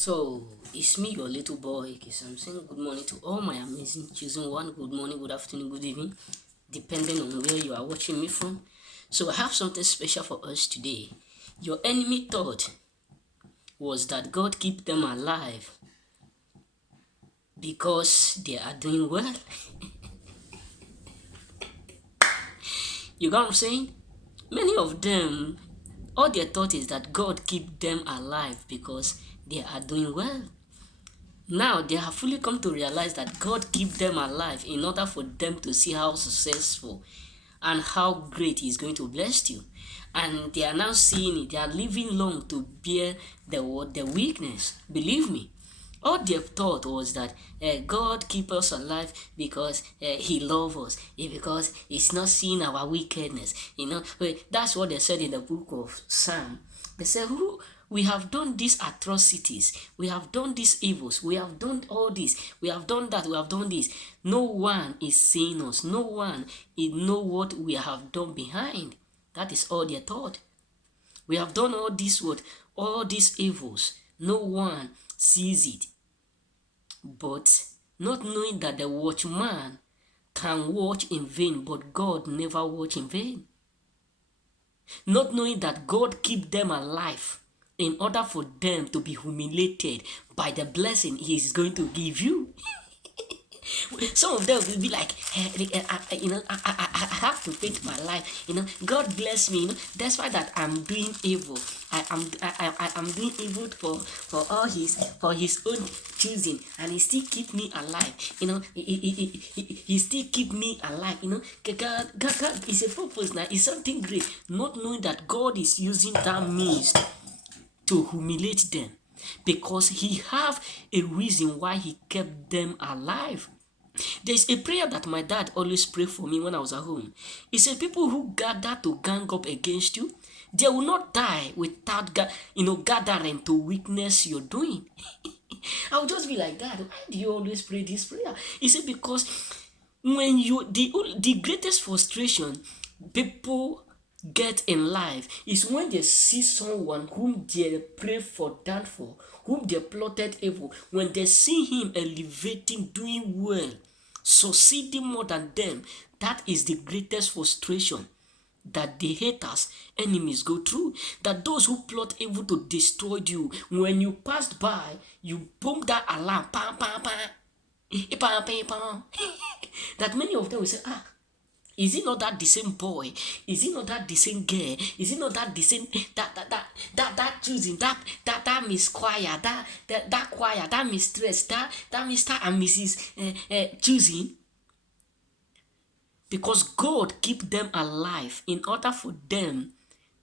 So, it's me, your little boy, Kiss. I'm saying good morning to all my amazing choosing one. Good morning, good afternoon, good evening, depending on where you are watching me from. So, I have something special for us today. Your enemy thought was that God keep them alive because they are doing well. You got what I'm saying? Many of them, all their thought is that God keep them alive because they are doing well. Now they have fully come to realize that God keep them alive in order for them to see how successful and how great He is going to bless you. And they are now seeing it. They are living long to bear the weakness. Believe me. All they thought was that God keep us alive because He loves us, because He's not seeing our wickedness. That's what they said in the book of Psalm. They said, "Who we have done these atrocities, we have done these evils, we have done all this, we have done that, we have done this. No one is seeing us. No one know what we have done behind." That is all they thought. We have done all this what? All these evils. No one sees it. But not knowing that the watchman can watch in vain, but God never watch in vain. Not knowing that God keep them alive in order for them to be humiliated by the blessing He is going to give you. Some of them will be like, I have to paint my life. God bless me. That's why that I'm doing evil. I'm doing evil for His own choosing, and He still keep me alive. He still keep me alive. God is a purpose now. It's something great. Not knowing that God is using that means to humiliate them, because He have a reason why He kept them alive. There's a prayer that my dad always prayed for me when I was at home. He said, people who gather to gang up against you, they will not die without gathering to witness your doing. I'll just be like, "Dad, why do you always pray this prayer?" He said, because when the greatest frustration people get in life is when they see someone whom they pray for downfall, whom they plotted evil, when they see him elevating, doing well, succeeding more than them. That is the greatest frustration that the haters, enemies go through. That those who plot evil to destroy you, when you passed by, you boom that alarm, pam, pam, pam, pam, pam, pam. That many of them will say, is it not that the same boy? Is it not that the same girl? Is it not that the same that choosing that Miss Choir, that choir, that mistress, that Mr. and Mrs. Choosing? Because God keep them alive in order for them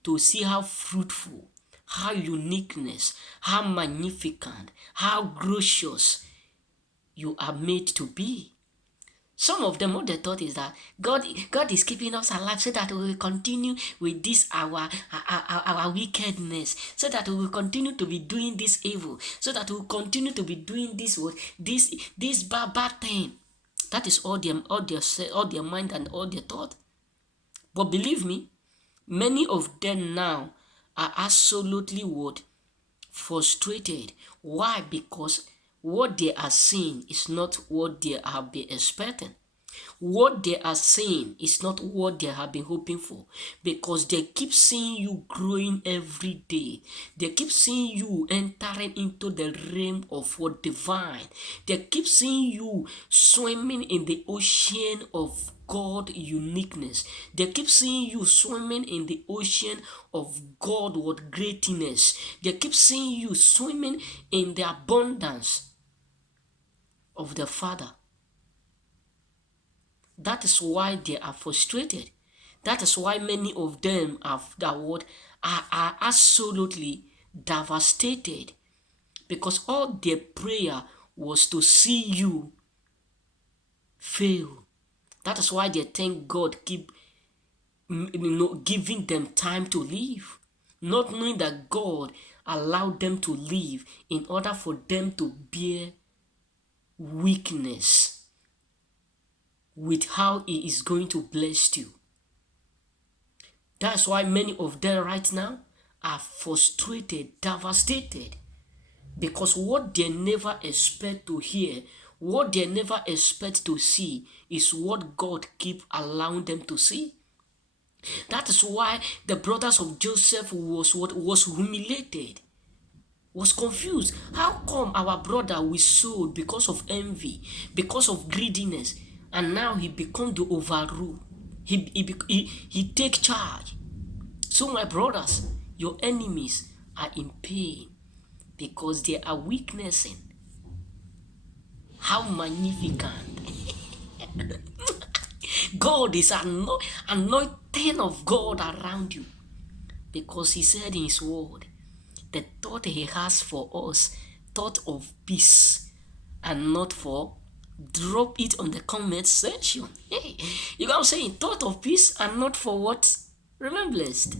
to see how fruitful, how uniqueness, how magnificent, how gracious you are made to be. Some of them, what they thought is that God is keeping us alive so that we will continue with this our wickedness, so that we will continue to be doing this evil, so that we will continue to be doing this bad thing. That is all their mind and all their thought. But believe me, many of them now are absolutely frustrated. Why? Because what they are seeing is not what they have been expecting. What they are saying is not what they have been hoping for, because they keep seeing you growing every day. They keep seeing you entering into the realm of what divine. They keep seeing you swimming in the ocean of God uniqueness. They keep seeing you swimming in the ocean of God what greatness. They keep seeing you swimming in the abundance of the Father. That is why they are frustrated. That is why many of them are absolutely devastated, because all their prayer was to see you fail. That is why they thank God keep giving them time to live, not knowing that God allowed them to live in order for them to bear weakness with how He is going to bless you. That's why many of them right now are frustrated, devastated. Because what they never expect to hear, what they never expect to see, is what God keep allowing them to see. That is why the brothers of Joseph was humiliated, was confused. How come our brother we sold because of envy, because of greediness, and now he become the overrule? He take charge. So my brothers, your enemies are in pain because they are witnessing how magnificent God is, anointing of God around you. Because he said in his word, the thought he has for us, thought of peace, and not for, drop it on the comment section. Hey, you know what I'm saying? Thought of peace and not for what? Remain blessed.